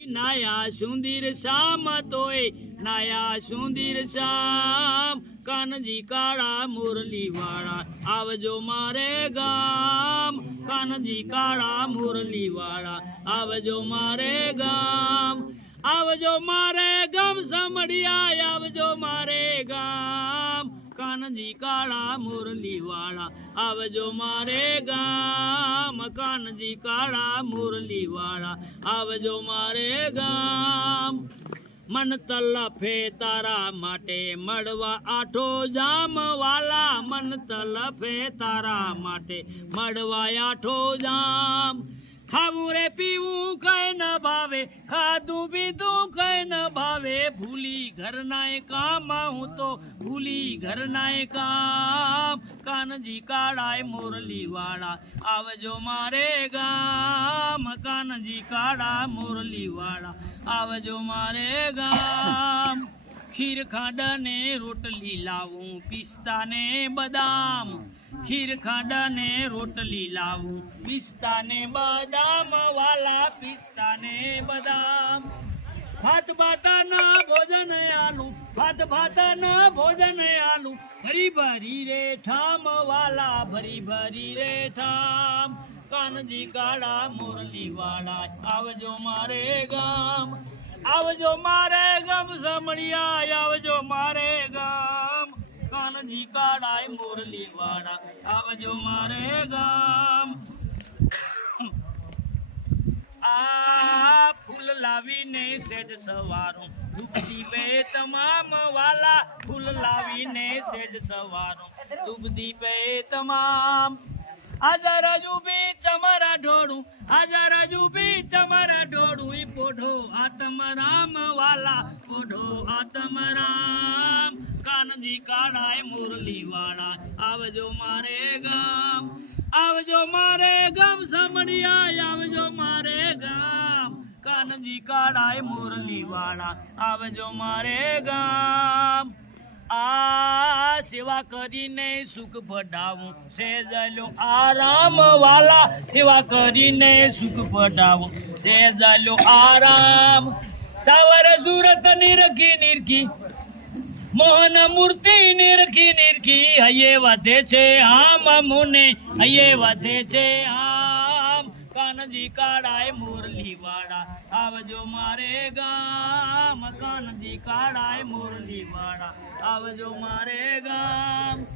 નાયા સુંદર શ્યામ તોય નાયા સુંદર શ્યામ કાનજી કાળા મુરલી વાળા આવજો મારે ગામ કાનજી કાળા મુરલી વાળા આવજો મારે ગામ આવજો મારે ગામ સમડિયા આવજો મારે ગામ કાનજી કાળા મુરલી વાળા આવજો મારે ગામ કાનજી કાળા મુરલી વાળા આવજો મારે ગામ મન તલફે તારા માટે મળવા આઠો જામ વાલા મન તલફે તારા માટે મળવા આઠો જામ ખાવું રે પીવું કઈ ન ભાવે ખાધું પીધું કઈ ન ભાવે ભૂલી ઘરનાય કામ હું તો ભૂલી ઘરનાય કામ કાનજી કાળાય મુરલી વાળા આવજો મારે ગામ કાનજી કાળા મુરલી વાળા આવજો મારે ગામ ખીર ખાંડા ને રોટલી લાવું પિસ્તા ને બદામ ખીર ખાંડા ને રોટલી લાવું પિસ્તા ને બદામ વાલા પિસ્તા ને બદામ ભાત ભાતાના ભોજન આલું ભાત ભાતાના ભોજન આલું ભરી ભરી રે ઠામ વાલા ભરી ભરી રે ઠામ કાનજી કાળા મુરલી વાળા આવજો મારે ગામ આવજો મારે ગામ સમડિયા આવજો મારે ગામ કાનજી કાળાય મુરલી વાળા આવજો મારે ગામ આ ફૂલ લાવીને સેજ સવારું ડૂબતી બે તમામ વાલા ફૂલ લાવીને સેજ સવારું ડૂબતી બે તમામ આજા રાજુ બી ચમારા ઢોળું આજા રાજુ બી ચમારા ઢોળું ઈ પોઢો આત્મરામ વાલા પોઢો આત્મરામ કાનજી કાળાય મુરલી વાળા આવજો મારે ગામ આવજો મારે ગામ સમડિયા આવજો મારે ગામ કાનજી કાળાય મુરલી વાળા આવજો મારે ગામ આ સેવા કરીને સુખ ભડાવું સેજલો આરામ વાલા સેવા કરીને સુખ ભડાવું સેજલો આરામ સાવર સુરત નિરખી નિરખી મોહન મૂર્તિ નિરખી નિરખી હૈયે વધે છે આમ મુને હૈયે વધે છે આમ કાનજી કાળાય મુરલી વાળા આવજો મારે ગામ કાનજી કાળાય મુરલી વાળા આવજો મારે ગામ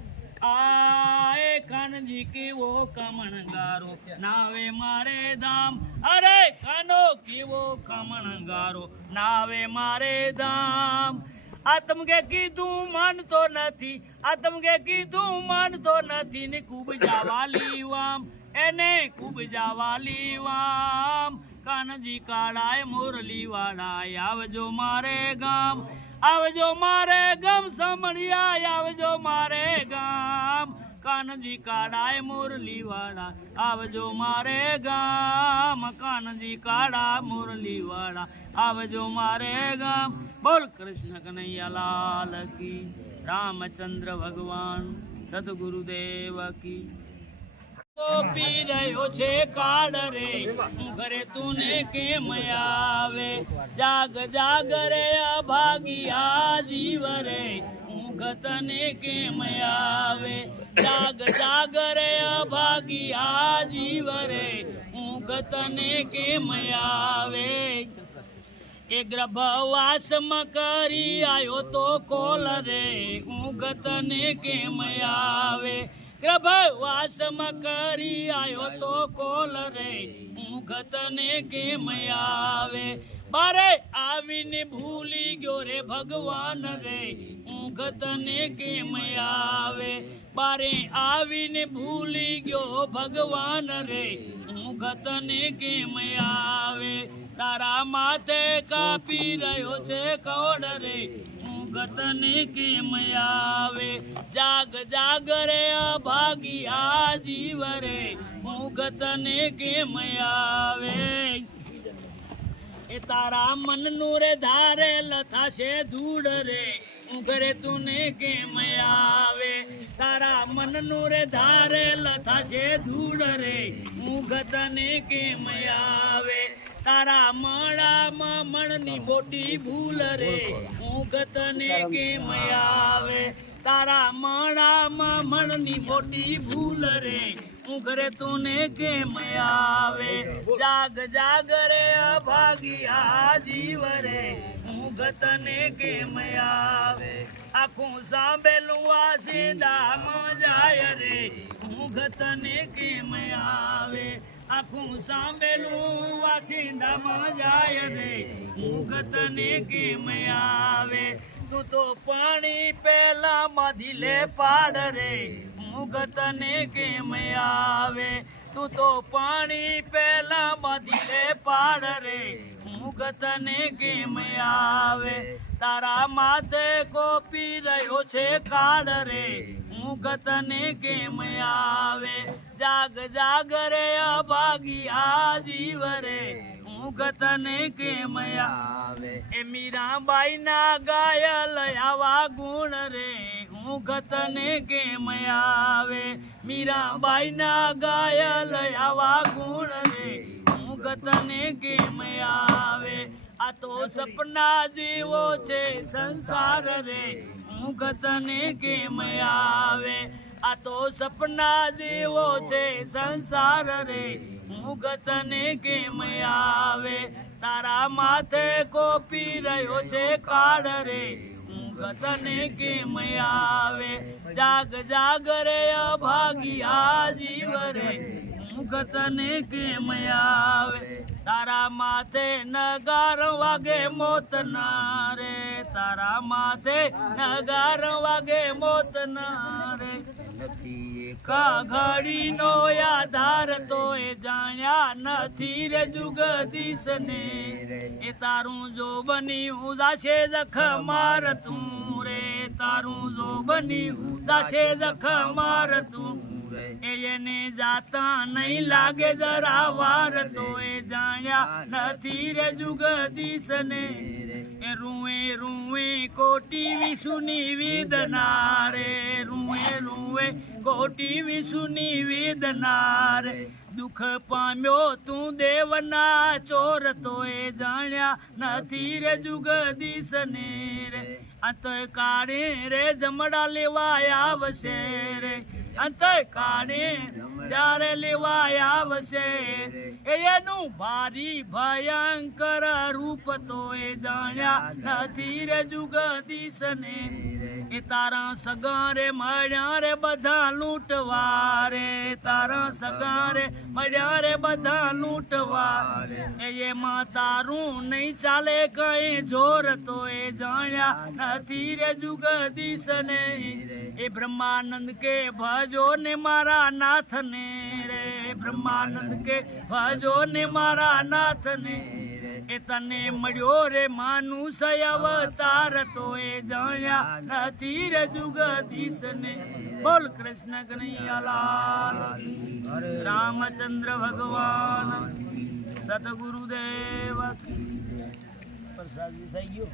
આય કાનજી કેવો કમણગારો નાવે મારે ધામ અરે કાનો કેવો કમણગારો નાવે મારે ધામ આતમ કે કીધું માનતો નથી આતમ કે કીધું માનતો નથી ને ખૂબ જાવાલી વામ એને ખૂબ જાવાલી વામ કાનજી કાળાય મુરલી વાળા આવજો મારે ગામ આવજો મારે ગામ સમડિયા આવજો મારે ગામ કાનજી કાળાય મુરલી વાળા આવજો મારે ગામ કાનજી કાળા મુરલી વાળા આવજો મારે ગામ બોલ કૃષ્ણ કનૈયા લાલ કી રામચંદ્ર ભગવાન સદગુરુદેવ કી પી રહ્યો છે કાળ રે ઘરે તુને કેમ આવે જાગ જાગ રે અભાગી આ જીવ રે ઊંઘ તને કેમ આવે જાગ જાગ રે અભાગી આ જીવ રે ઊંઘ તને કેમ આવે એ ગર્ભવાસમાં કરી આયો તો કોલ રે ઊંઘ તને કેમ આવે ગર્ભવાસમાં કરી આયો તો કોલ રે ઊંઘ તને કેમ આવે બારે આવીને ભૂલી ગયો રે ભગવાન રે ઊંઘ તને કેમ આવે બારે આવીને ભૂલી ગયો ભગવાન રે ઊંઘ તને કેમ આવે તારા માથે કાપી રહ્યો છે કોડ રે ઊંઘ તને કેમ આવે જાગ જાગ રે અભાગી આ જીવ રે ઊંઘ તને કેમ આવે એ તારા મનનું રે ધારેલ થાશે ધૂળ રે ઊંઘ રે તુને કેમ આવે તારા મનનું રે ધારેલ થાશે ધૂળ રે ઊંઘ તને કેમ આવે તારા મળામાં મણની મોટી ભૂલ રે ઊંઘ તને કેમ આવે તારા મળામાં મણની મોટી ભૂલ રે ઊંઘ રે તુને કેમ આવે જાગ જાગ રે અભાગિયા જીવ રે ઊંઘ તને કેમ આવે આખું સાંભળેલું આ સીધામાં જાય રે ઊંઘ તને કેમ આવે આખું સાંભળેલું વાસિંદામાં જાય રે ઊંઘ તને કેમ આવે તું તો પાણી પેલા બાંધી લે પાડ રે ઊંઘ તને કેમ આવે તું તો પાણી પેલા બાંધી લે પાડ રે ઊંઘ તને કેમ આવે તારા માથે કોપી રહ્યો છે કાળ રે ઊંઘ તને કેમ આવે જાગ જાગ રે અભાગિયા જીવ રે ઊંઘ તને કેમ આવે એ મીરાબાઈ ના ગાયલ આવા ગુણ રે ઊંઘ તને કેમ આવે મીરાબાઈ ના ગાયલ આવા ગુણ રે ઊંઘ તને કેમ આવે આ તો સપના જેવો છે સંસાર રે ઊંઘ તને કેમ આવે આ તો સપના જેવો છે સંસાર રે ઊંઘ તને કેમ આવે તારા માથે કોપી રહ્યો છે કાળ રે ઊંઘ તને કેમ આવે જાગ જાગ રે અભાગિયા જીવ રે ઊંઘ તને કેમ આવે તારા માથે નગાર વાગે મોત ના રે તારા માથે નગાર વાગે મોત ના રે નથી ઘડીનો આધાર તો એ જાણ્યા નથી રે જુગદીશ ને એ તારું જો બની ઉદાસે જખ માર તું રે તારું જો બની ઉદાસે જખ માર તું એને જાતા નહીં લાગે જરા વાર તો એ જાણ્યા નથી રે જુગદીશ ને એ રૂએ રૂએ કોટી વિશુની વેદના રે રૂએ રૂએ કોટી વિશુની વેદના રે દુઃખ પામ્યો તું દેવના ચોર તો એ જાણ્યા નથી રે જુગદીશ ને રે અંત કાળે રે જમડા લેવા આવશે રે અંત કાળે ત્યારે લેવા આવશે એનું ભારી ભયંકર રૂપ તો એ જાણ્યા નથી રે જુગદીશ ને એ તારા સગા રે મળ્યા રે બધા લૂંટવા રે તારા સગા રે મળ્યા રે બધા લૂંટવા એમાં તારું નહીં ચાલે કઈ જોર તો એ જાણ્યા નથી રે જુગદીશ ને એ બ્રહ્માનંદ કે ભજો ને મારા નાથ ને રે બ્રહ્માનંદ કે ભજો ને મારા નાથ ને એ તને મળ્યો રે માનુષ અવતાર તો એ જાણ્યા નથી રે જુગદીશ ને બોલ કૃષ્ણ કનૈયાલાલ રામચંદ્ર ભગવાન સદગુરુદેવ પ્રસાદ થઈ ગયો.